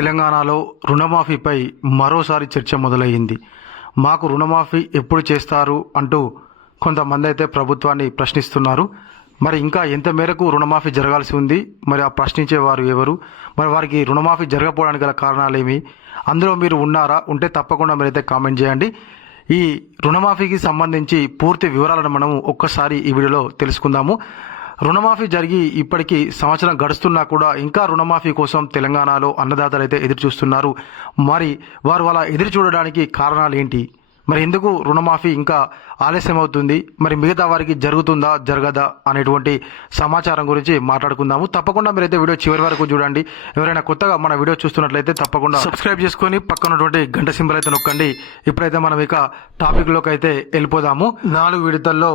తెలంగాణలో రుణమాఫీపై మరోసారి చర్చ మొదలయ్యింది. మాకు రుణమాఫీ ఎప్పుడు చేస్తారు అంటూ కొంతమంది అయితే ప్రభుత్వాన్ని ప్రశ్నిస్తున్నారు. మరి ఇంకా ఎంత మేరకు రుణమాఫీ జరగాల్సి ఉంది? మరి ఆ ప్రశ్నించే వారు ఎవరు? మరి వారికి రుణమాఫీ జరగకపోవడానికి గల కారణాలేమి? అందులో మీరు ఉన్నారా? ఉంటే తప్పకుండా మీరైతే కామెంట్ చేయండి. ఈ రుణమాఫీకి సంబంధించి పూర్తి వివరాలను మనం ఒక్కసారి ఈ వీడియోలో తెలుసుకుందాము. రుణమాఫీ జరిగి ఇప్పటికీ సంవత్సరం గడుస్తున్నా కూడా ఇంకా రుణమాఫీ కోసం తెలంగాణలో అన్నదాతలు అయితే ఎదురు చూస్తున్నారు మరి వారు అలా ఎదురు చూడడానికి కారణాలు ఏంటి మరి ఎందుకు రుణమాఫీ ఇంకా ఆలస్యం అవుతుంది మరి మిగతా వారికి జరుగుతుందా జరగదా అనేటువంటి సమాచారం గురించి మాట్లాడుకుందాము. తప్పకుండా మీరైతే వీడియో చివరి వరకు చూడండి. ఎవరైనా కొత్తగా మన వీడియో చూస్తున్నట్లయితే తప్పకుండా సబ్స్క్రైబ్ చేసుకొని పక్కనటువంటి గంట సింబల్ అయితే నొక్కండి. ఇప్పుడైతే మనం ఇక టాపిక్లోకి అయితే వెళ్ళిపోదాము. నాలుగు విడతల్లో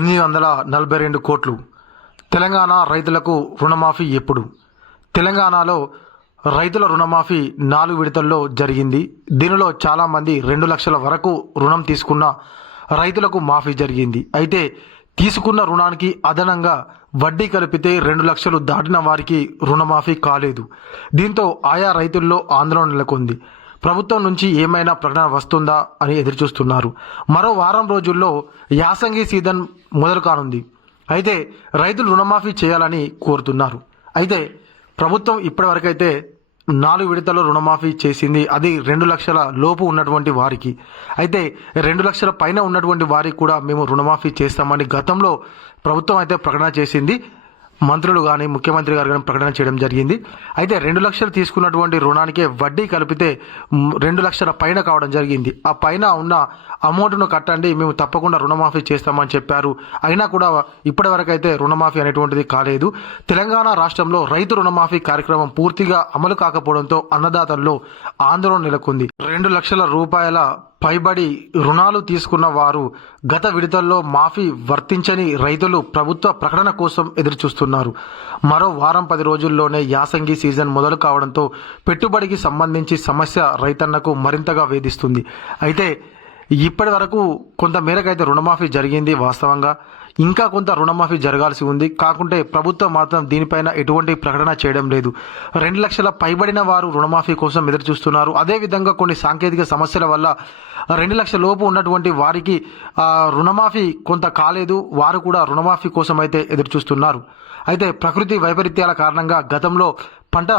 ఎనిమిది వందల నలభై రెండు కోట్లు తెలంగాణ రైతులకు రుణమాఫీ ఎప్పుడు? తెలంగాణలో రైతుల రుణమాఫీ నాలుగు విడతల్లో జరిగింది. దీనిలో చాలామంది రెండు లక్షల వరకు రుణం తీసుకున్న రైతులకు మాఫీ జరిగింది. అయితే తీసుకున్న రుణానికి అదనంగా వడ్డీ కలిపితే రెండు లక్షలు దాటిన వారికి రుణమాఫీ కాలేదు. దీంతో ఆయా రైతుల్లో ఆందోళన నెలకొంది. ప్రభుత్వం నుంచి ఏమైనా ప్రకటన వస్తుందా అని ఎదురుచూస్తున్నారు. మరో వారం రోజుల్లో యాసంగి సీజన్ మొదలు కానుంది. అయితే రైతులు రుణమాఫీ చేయాలని కోరుతున్నారు. అయితే ప్రభుత్వం ఇప్పటివరకైతే నాలుగు విడతల్లో రుణమాఫీ చేసింది. అది రెండు లక్షల లోపు ఉన్నటువంటి వారికి. అయితే రెండు లక్షల పైన ఉన్నటువంటి వారికి కూడా మేము రుణమాఫీ చేస్తామని గతంలో ప్రభుత్వం అయితే ప్రకటన చేసింది. మంత్రులు కానీ ముఖ్యమంత్రి గారు కానీ ప్రకటన చేయడం జరిగింది. అయితే రెండు లక్షలు తీసుకున్నటువంటి రుణానికి వడ్డీ కలిపితే రెండు లక్షల పైన కావడం జరిగింది. ఆ పైన ఉన్న అమౌంట్ను కట్టండి మేము తప్పకుండా రుణమాఫీ చేస్తామని చెప్పారు. అయినా కూడా ఇప్పటి అయితే రుణమాఫీ అనేటువంటిది కాలేదు. తెలంగాణ రాష్ట్రంలో రైతు రుణమాఫీ కార్యక్రమం పూర్తిగా అమలు కాకపోవడంతో అన్నదాతల్లో ఆందోళన నెలకొంది. రెండు లక్షల రూపాయల పైబడి రుణాలు తీసుకున్న వారు గత విడతల్లో మాఫీ వర్తించని రైతులు ప్రభుత్వ ప్రకటన కోసం ఎదురుచూస్తున్నారు. మరో వారం పది రోజుల్లోనే యాసంగి సీజన్ మొదలు కావడంతో పెట్టుబడికి సంబంధించి సమస్య రైతన్నకు మరింతగా వేధిస్తుంది. అయితే ఇప్పటి వరకు కొంత రుణమాఫీ జరిగింది వాస్తవంగా. ఇంకా కొంత రుణమాఫీ జరగాల్సి ఉంది. కాకుంటే ప్రభుత్వం మాత్రం దీనిపైన ఎటువంటి ప్రకటన చేయడం లేదు. రెండు లక్షల పైబడిన వారు రుణమాఫీ కోసం ఎదురు చూస్తున్నారు అదేవిధంగా కొన్ని సాంకేతిక సమస్యల వల్ల రెండు లక్షల లోపు ఉన్నటువంటి వారికి రుణమాఫీ కొంత కాలేదు. వారు కూడా రుణమాఫీ కోసం అయితే ఎదురు చూస్తున్నారు అయితే ప్రకృతి వైపరీత్యాల కారణంగా గతంలో పంట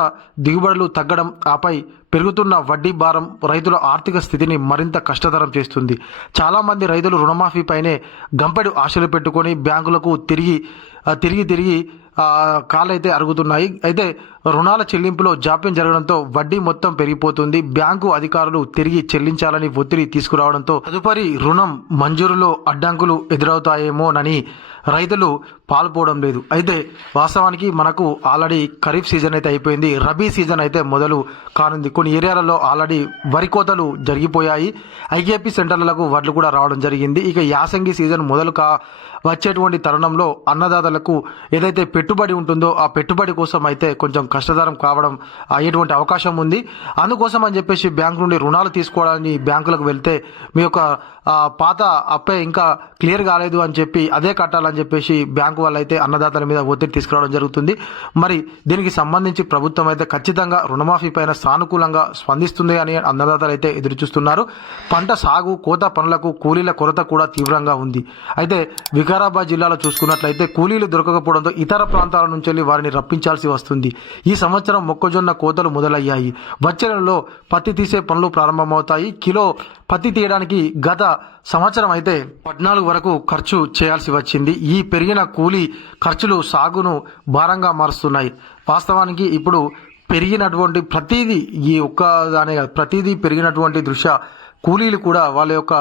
దిగుబడులు తగ్గడం ఆపై పెరుగుతున్న వడ్డీ భారం రైతుల ఆర్థిక స్థితిని మరింత కష్టతరం చేస్తుంది. చాలామంది రైతులు రుణమాఫీపైనే గంపెడు ఆశలు పెట్టుకొని బ్యాంకులకు తిరిగి తిరిగి తిరిగి కాలైతే అరుగుతున్నాయి. అయితే రుణాల చెల్లింపులో జాప్యం జరగడంతో వడ్డీ మొత్తం పెరిగిపోతుంది. బ్యాంకు అధికారులు తిరిగి చెల్లించాలని ఒత్తిడి తీసుకురావడంతో తదుపరి రుణం మంజూరులో అడ్డంకులు ఎదురవుతాయేమోనని రైతులు పాల్పోవడం లేదు. అయితే వాస్తవానికి మనకు ఆల్రెడీ ఖరీఫ్ సీజన్ అయితే అయిపోయింది. రబీ సీజన్ అయితే మొదలు కానుంది. కొన్ని ఏరియాలలో ఆల్రెడీ వరి కోతలు జరిగిపోయాయి. ఐకేపీ సెంటర్లకు వడ్లు కూడా రావడం జరిగింది. ఇక యాసంగి సీజన్ మొదలు కా వచ్చేటువంటి తరుణంలో అన్నదాతలకు ఏదైతే పెట్టుబడి ఉంటుందో ఆ పెట్టుబడి కోసం అయితే కొంచెం కష్టతరం కావడం అయ్యేటువంటి అవకాశం ఉంది. అందుకోసం అని చెప్పేసి బ్యాంకు నుండి రుణాలు తీసుకోవడానికి బ్యాంకులకు వెళ్తే మీ యొక్క పాత అప్పే ఇంకా క్లియర్ కాలేదు అని చెప్పి అదే కట్టాలని చెప్పేసి బ్యాంకు వాళ్ళు అయితే అన్నదాతల మీద ఒత్తిడి తీసుకురావడం జరుగుతుంది. మరి దీనికి సంబంధించి ప్రభుత్వం అయితే ఖచ్చితంగా రుణమాఫీ పైన సానుకూలంగా స్పందిస్తుంది అని అన్నదాతలు అయితే ఎదురు చూస్తున్నారు పంట సాగు కోత పనులకు కూలీల కొరత కూడా తీవ్రంగా ఉంది. అయితే వికారాబాద్ జిల్లాలో చూసుకున్నట్లయితే కూలీలు దొరకకపోవడంతో ఇతర ప్రాంతాల నుంచి వారిని రప్పించాల్సి వస్తుంది. ఈ సంవత్సరం మొక్కజొన్న కోతలు మొదలయ్యాయి. వచ్చే నెలలో పత్తి తీసే పనులు ప్రారంభమవుతాయి. కిలో పత్తి తీయడానికి గత సంవత్సరం అయితే పద్నాలుగు వరకు ఖర్చు చేయాల్సి వచ్చింది. ఈ పెరిగిన కూలీ ఖర్చులు సాగును భారంగా మారుస్తున్నాయి. వాస్తవానికి ఇప్పుడు పెరిగినటువంటి ప్రతిదీ ఈ ఒక్క దానే కాదు, ప్రతిదీ పెరిగినటువంటి దృశ్య కూలీలు కూడా వాళ్ళ యొక్క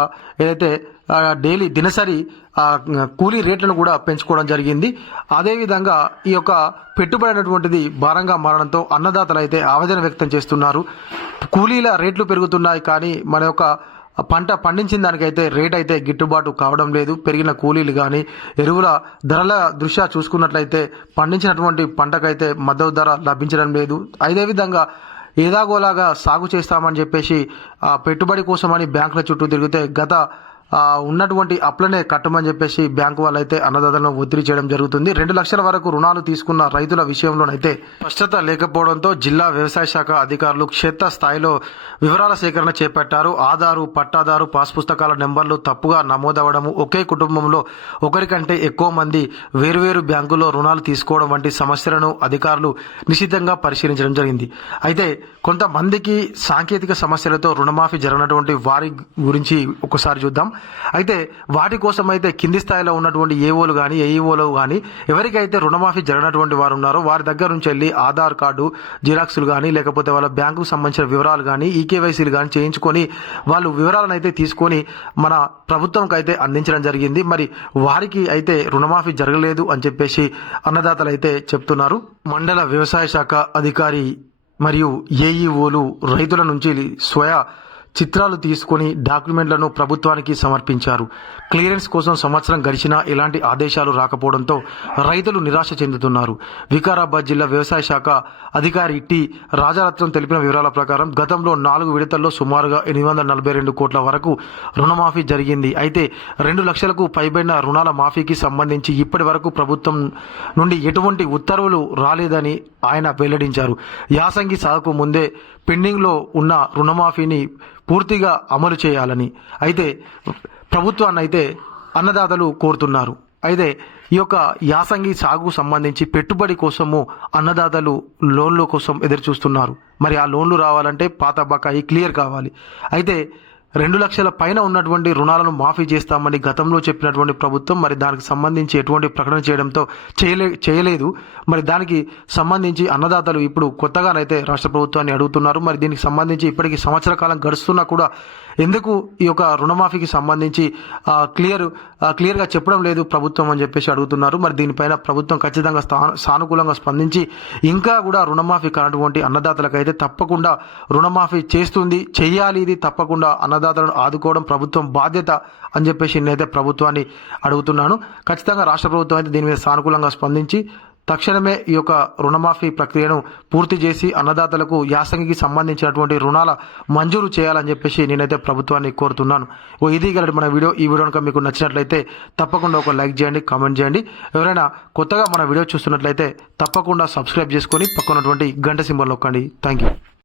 ఏదైతే డైలీ దినసరి కూలీ రేట్లను కూడా పెంచుకోవడం జరిగింది. అదేవిధంగా ఈ యొక్క పెట్టుబడి అనేటువంటిది భారంగా మారడంతో అన్నదాతలు అయితే ఆవేదన వ్యక్తం చేస్తున్నారు. కూలీల రేట్లు పెరుగుతున్నాయి కానీ మన యొక్క పంట పండించిన దానికైతే రేట్ అయితే గిట్టుబాటు కావడం లేదు. పెరిగిన కూలీలు కానీ ఎరువుల ధరల దృష్ట్యా చూసుకున్నట్లయితే పండించినటువంటి పంటకైతే మద్దతు ధర లభించడం లేదు. అదేవిధంగా ఏదాగోలాగా సాగు చేస్తామని చెప్పేసి ఆ పెట్టుబడి కోసమని బ్యాంకుల చుట్టూ తిరిగితే గత ఉన్నటువంటి అప్లనే కట్టమని చెప్పేసి బ్యాంకు వాళ్ళు అయితే అన్నదాతలను ఒత్తిడి చేయడం జరుగుతుంది. రెండు లక్షల వరకు రుణాలు తీసుకున్న రైతుల విషయంలోనైతే స్పష్టత లేకపోవడంతో జిల్లా వ్యవసాయ శాఖ అధికారులు క్షేత్ర స్థాయిలో వివరాల సేకరణ చేపట్టారు. ఆధారు పట్టాదారు పాస్ పుస్తకాల నెంబర్లు తప్పుగా నమోదవడము ఒకే కుటుంబంలో ఒకరికంటే ఎక్కువ మంది వేరువేరు బ్యాంకుల్లో రుణాలు తీసుకోవడం వంటి సమస్యలను అధికారులు నిశ్చితంగా పరిశీలించడం జరిగింది. అయితే కొంతమందికి సాంకేతిక సమస్యలతో రుణమాఫీ జరగనటువంటి వారి గురించి ఒకసారి చూద్దాం. అయితే వాటి కోసం అయితే కింది స్థాయిలో ఉన్నటువంటి ఏఓలు కానీ ఏఈఓలు కానీ ఎవరికైతే రుణమాఫీ జరిగినటువంటి వారు ఉన్నారో వారి దగ్గర నుంచి వెళ్ళి ఆధార్ కార్డు జిరాక్సులు కానీ లేకపోతే వాళ్ళ బ్యాంకుకు సంబంధించిన వివరాలు కానీ ఈకేవైసీలు కానీ చేయించుకొని వాళ్ళు వివరాలను అయితే తీసుకొని మన ప్రభుత్వంకి అయితే అందించడం జరిగింది. మరి వారికి అయితే రుణమాఫీ జరగలేదు అని చెప్పేసి అన్నదాతలు అయితే చెప్తున్నారు. మండల వ్యవసాయ శాఖ అధికారి మరియు ఏఈఓలు రైతుల నుంచి స్వయ చిత్రాలు తీసుకొని డాక్యుమెంట్లను ప్రభుత్వానికి సమర్పించారు. క్లియరెన్స్ కోసం సంవత్సరం గడిచినా ఎలాంటి ఆదేశాలు రాకపోవడంతో రైతులు నిరాశ చెందుతున్నారు. వికారాబాద్ జిల్లా వ్యవసాయ శాఖ అధికారి టి. రాజరత్నం తెలిపిన వివరాల ప్రకారం గతంలో నాలుగు విడతల్లో సుమారుగా ఎనిమిది వందల నలభై రెండు కోట్ల వరకు రుణమాఫీ జరిగింది. అయితే రెండు లక్షలకు పైబడిన రుణాల మాఫీకి సంబంధించి ఇప్పటి వరకు ప్రభుత్వం నుండి ఎటువంటి ఉత్తర్వులు రాలేదని ఆయన వెల్లడించారు. యాసంగి సాగుకు ముందే పెండింగ్లో ఉన్న రుణమాఫీని పూర్తిగా అమలు చేయాలని. అయితే ప్రభుత్వాన్ని అయితే అన్నదాతలు కోరుతున్నారు. అయితే ఈ యొక్క యాసంగి సాగు సంబంధించి పెట్టుబడి కోసము అన్నదాతలు లోన్ల కోసం ఎదురు చూస్తున్నారు మరి ఆ లోన్లు రావాలంటే పాత బకాయి క్లియర్ కావాలి. అయితే రెండు లక్షల పైన ఉన్నటువంటి రుణాలను మాఫీ చేస్తామని గతంలో చెప్పినటువంటి ప్రభుత్వం మరి దానికి సంబంధించి ఎటువంటి ప్రకటన చేయడంతో చేయలే చేయలేదు. మరి దానికి సంబంధించి అన్నదాతలు ఇప్పుడు కొత్తగానైతే రాష్ట్ర ప్రభుత్వాన్ని అడుగుతున్నారు. మరి దీనికి సంబంధించి ఇప్పటికీ సంవత్సర కాలం గడుస్తున్నా కూడా ఎందుకు ఈ యొక్క రుణమాఫీకి సంబంధించి క్లియర్ క్లియర్గా చెప్పడం లేదు ప్రభుత్వం అని చెప్పేసి అడుగుతున్నారు. మరి దీనిపైన ప్రభుత్వం ఖచ్చితంగా సానుకూలంగా స్పందించి ఇంకా కూడా రుణమాఫీ కానటువంటి అన్నదాతలకైతే తప్పకుండా రుణమాఫీ చేస్తుంది. చేయాలి ఇది తప్పకుండా అన్నదాతలను ఆదుకోవడం ప్రభుత్వం బాధ్యత అని చెప్పేసి నేనైతే ప్రభుత్వాన్ని అడుగుతున్నాను. ఖచ్చితంగా రాష్ట్ర ప్రభుత్వం అయితే దీని మీద సానుకూలంగా స్పందించి తక్షణమే ఈ యొక్క రుణమాఫీ ప్రక్రియను పూర్తి చేసి అన్నదాతలకు యాసంగికి సంబంధించినటువంటి రుణాల మంజూరు చేయాలని చెప్పేసి నేనైతే ప్రభుత్వాన్ని కోరుతున్నాను. ఓ ఇది గలటి మన వీడియో. ఈ వీడియో కనుక మీకు నచ్చినట్లయితే తప్పకుండా ఒక లైక్ చేయండి కామెంట్ చేయండి. ఎవరైనా కొత్తగా మన వీడియో చూస్తున్నట్లయితే తప్పకుండా సబ్స్క్రైబ్ చేసుకొని పక్కనటువంటి గంట సింబల్ నొక్కండి. Thank you